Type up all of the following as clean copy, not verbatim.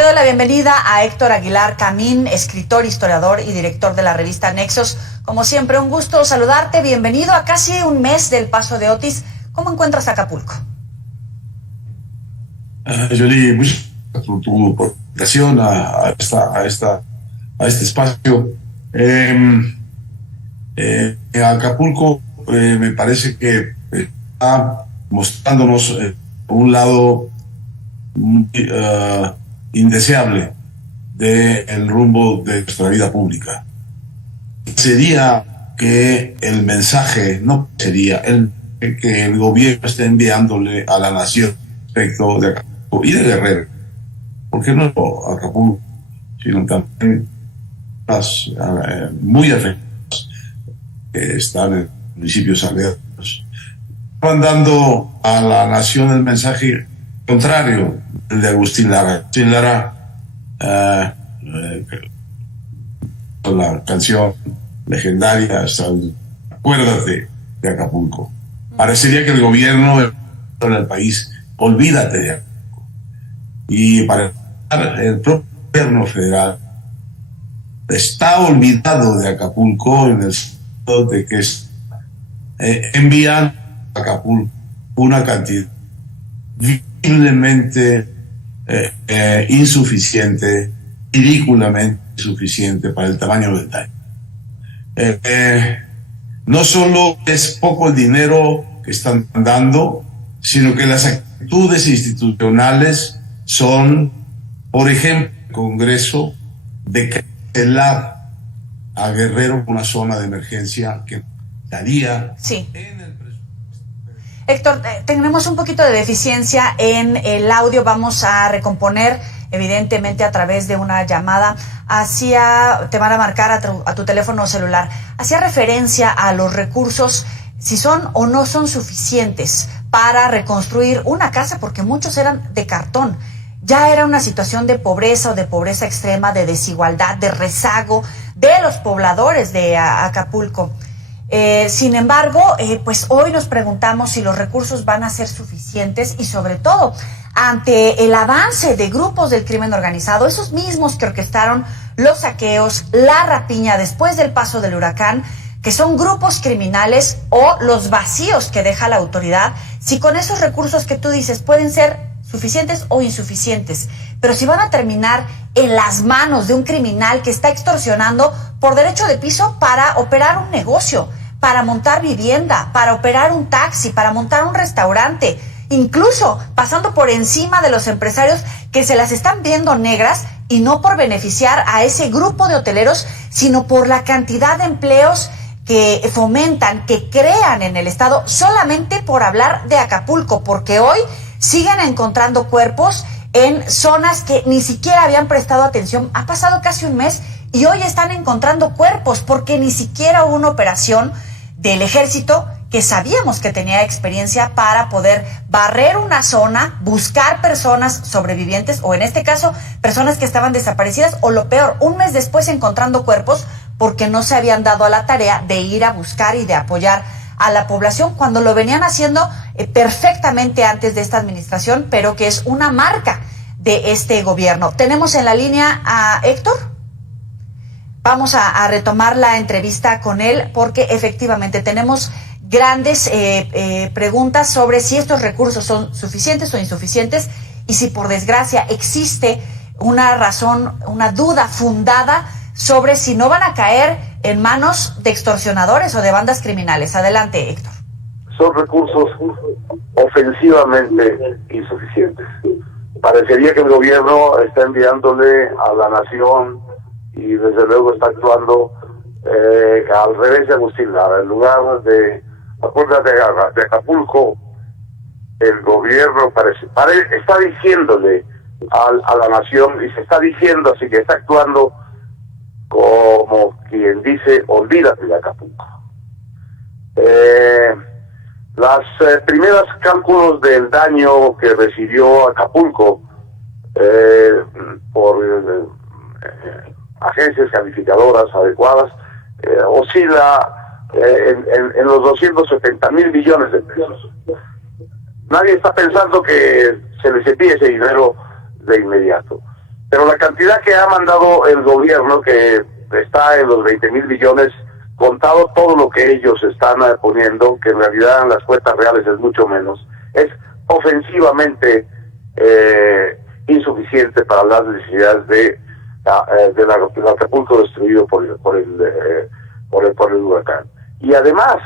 Le doy la bienvenida a Héctor Aguilar Camín, escritor, historiador y director de la revista Nexos. Como siempre, un gusto saludarte. Bienvenido a casi un mes del paso de Otis. ¿Cómo encuentras Acapulco? Yoli, muchas gracias por tu invitación a este espacio. Acapulco me parece que está mostrándonos un lado indeseable del rumbo de nuestra vida pública. Sería que el mensaje, no sería el que el gobierno esté enviándole a la nación respecto de Acapulco y de Guerrero, porque no Acapulco, sino también las muy afectadas que están en municipios aledaños, van dando a la nación el mensaje contrario, el de Agustín Lara. Agustín Lara, la canción legendaria, acuérdate de Acapulco. Parecería que el gobierno en el país, olvídate de Acapulco. Y para el propio gobierno federal está olvidado de Acapulco en el sentido de que envían a Acapulco una cantidad visiblemente insuficiente, ridículamente insuficiente para el tamaño del daño. No solo es poco el dinero que están dando, sino que las actitudes institucionales son, por ejemplo, el Congreso de cancelar a Guerrero una zona de emergencia que daría en el presupuesto. Héctor, tenemos un poquito de deficiencia en el audio, vamos a recomponer evidentemente a través de una llamada. Te van a marcar a tu teléfono celular. Hacía referencia a los recursos, si son o no son suficientes para reconstruir una casa, porque muchos eran de cartón. Ya era una situación de pobreza o de pobreza extrema, de desigualdad, de rezago de los pobladores de Acapulco. Sin embargo, pues hoy nos preguntamos si los recursos van a ser suficientes y sobre todo ante el avance de grupos del crimen organizado, esos mismos que orquestaron los saqueos, la rapiña después del paso del huracán, que son grupos criminales, o los vacíos que deja la autoridad, si con esos recursos que tú dices pueden ser suficientes o insuficientes, pero si van a terminar en las manos de un criminal que está extorsionando por derecho de piso para operar un negocio, para montar vivienda, para operar un taxi, para montar un restaurante, incluso pasando por encima de los empresarios que se las están viendo negras, y no por beneficiar a ese grupo de hoteleros, sino por la cantidad de empleos que fomentan, que crean en el Estado, solamente por hablar de Acapulco, porque hoy siguen encontrando cuerpos en zonas que ni siquiera habían prestado atención. Ha pasado casi un mes y hoy están encontrando cuerpos porque ni siquiera hubo una operación del ejército que sabíamos que tenía experiencia para poder barrer una zona, buscar personas sobrevivientes, o en este caso, personas que estaban desaparecidas, o lo peor, un mes después encontrando cuerpos porque no se habían dado a la tarea de ir a buscar y de apoyar a la población, cuando lo venían haciendo perfectamente antes de esta administración, pero que es una marca de este gobierno. Tenemos en la línea a Héctor. Vamos a retomar la entrevista con él porque efectivamente tenemos grandes preguntas sobre si estos recursos son suficientes o insuficientes, y si por desgracia existe una razón, una duda fundada sobre si no van a caer en manos de extorsionadores o de bandas criminales. Adelante, Héctor. Son recursos ofensivamente insuficientes. Parecería que el gobierno está enviándole a la nación, y desde luego está actuando al revés de Agustín Lara. En lugar de acuérdate de Acapulco, el gobierno está diciéndole a la nación, y se está diciendo así, que está actuando como quien dice, olvídate de Acapulco. Las primeras cálculos del daño que recibió Acapulco por agencias calificadoras adecuadas oscila en los 270,000 millones de pesos. Nadie está pensando que se les envíe ese dinero de inmediato. Pero la cantidad que ha mandado el gobierno, que está en los 20,000 billones, contado todo lo que ellos están poniendo, que en realidad en las cuentas reales es mucho menos, es ofensivamente insuficiente para las necesidades del Acapulco destruido por el huracán. Y además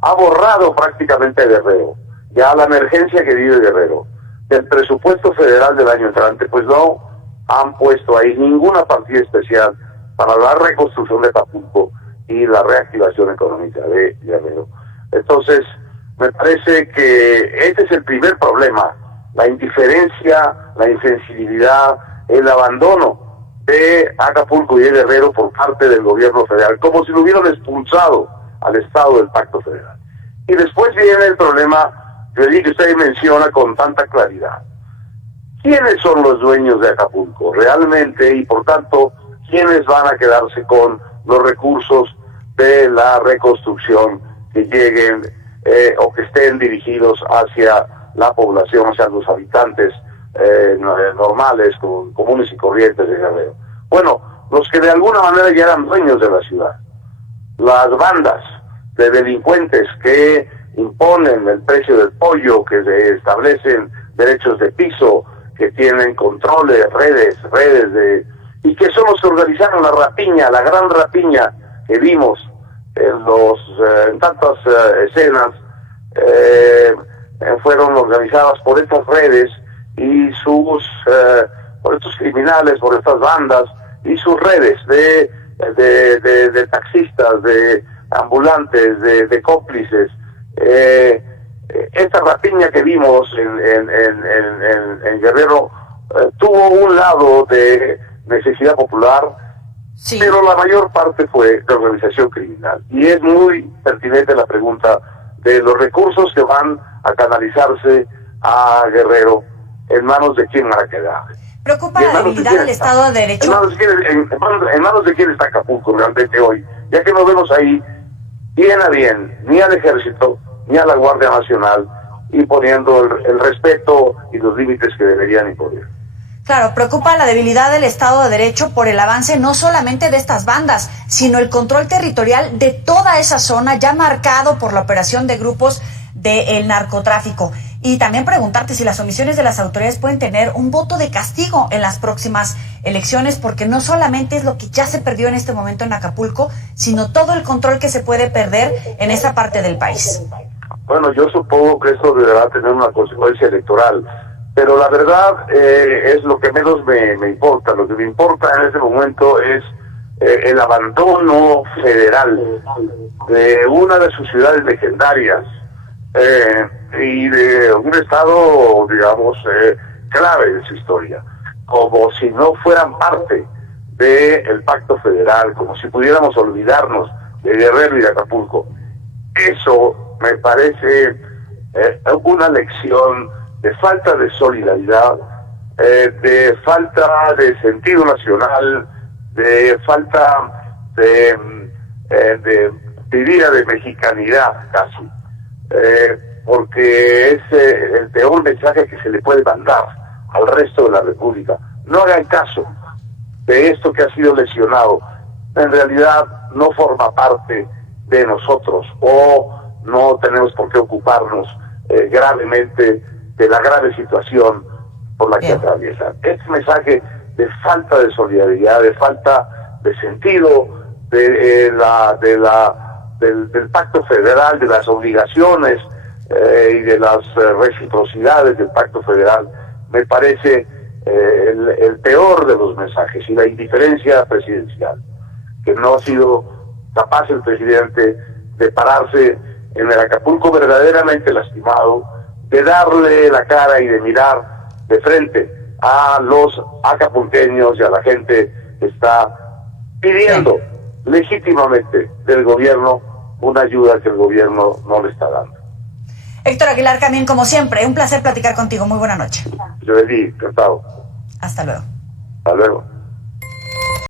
ha borrado prácticamente a Guerrero, ya la emergencia que vive Guerrero. Del presupuesto federal del año entrante, pues no han puesto ahí ninguna partida especial para la reconstrucción de Acapulco y la reactivación económica de Guerrero. Entonces, me parece que este es el primer problema, la indiferencia, la insensibilidad, el abandono de Acapulco y de Guerrero por parte del gobierno federal, como si lo hubieran expulsado al Estado del Pacto Federal. Y después viene el problema, que usted menciona con tanta claridad. ¿Quiénes son los dueños de Acapulco realmente? Y por tanto, ¿quiénes van a quedarse con los recursos de la reconstrucción que lleguen o que estén dirigidos hacia la población, hacia los habitantes normales, comunes y corrientes de Guerrero? Bueno, los que de alguna manera ya eran dueños de la ciudad. Las bandas de delincuentes que imponen el precio del pollo, que establecen derechos de piso, que tienen controles, redes y que son los que organizaron la rapiña, la gran rapiña que vimos en tantas escenas, fueron organizadas por estas redes y por estos criminales, por estas bandas y sus redes de taxistas, de ambulantes, de cómplices. Esta rapiña que vimos en Guerrero tuvo un lado de necesidad popular, sí, pero la mayor parte fue de organización criminal. Y es muy pertinente la pregunta de los recursos que van a canalizarse a Guerrero, ¿en manos de quién van a quedar? ¿Preocupa la debilidad del Estado de Derecho? ¿En manos de quién está Acapulco realmente hoy? Ya que no vemos ahí bien a bien ni al Ejército ni a la Guardia Nacional imponiendo el respeto y los límites que deberían imponer. Claro, preocupa la debilidad del Estado de Derecho por el avance no solamente de estas bandas, sino el control territorial de toda esa zona ya marcado por la operación de grupos del narcotráfico. Y también preguntarte si las omisiones de las autoridades pueden tener un voto de castigo en las próximas elecciones, porque no solamente es lo que ya se perdió en este momento en Acapulco, sino todo el control que se puede perder en esa parte del país. Bueno, yo supongo que esto deberá tener una consecuencia electoral, pero la verdad es lo que menos me importa. Lo que me importa en este momento es el abandono federal de una de sus ciudades legendarias y de un estado, digamos, clave en su historia, como si no fueran parte del Pacto Federal, como si pudiéramos olvidarnos de Guerrero y de Acapulco. Eso me parece una lección de falta de solidaridad, de falta de sentido nacional, de falta diría de mexicanidad casi, porque es el peor mensaje que se le puede mandar al resto de la República. No hagan caso de esto que ha sido lesionado. En realidad no forma parte de nosotros, o no tenemos por qué ocuparnos gravemente de la grave situación por la que atraviesan. Este mensaje de falta de solidaridad, de falta de sentido del Pacto Federal, de las obligaciones y de las reciprocidades del Pacto Federal, me parece el peor de los mensajes, y la indiferencia presidencial, que no ha sido capaz el presidente de pararse en el Acapulco verdaderamente lastimado, de darle la cara y de mirar de frente a los acapulqueños y a la gente que está pidiendo legítimamente del gobierno una ayuda que el gobierno no le está dando. Héctor Aguilar Camín, como siempre, un placer platicar contigo. Muy buena noche. Yo le di, encantado. Hasta luego. Hasta luego.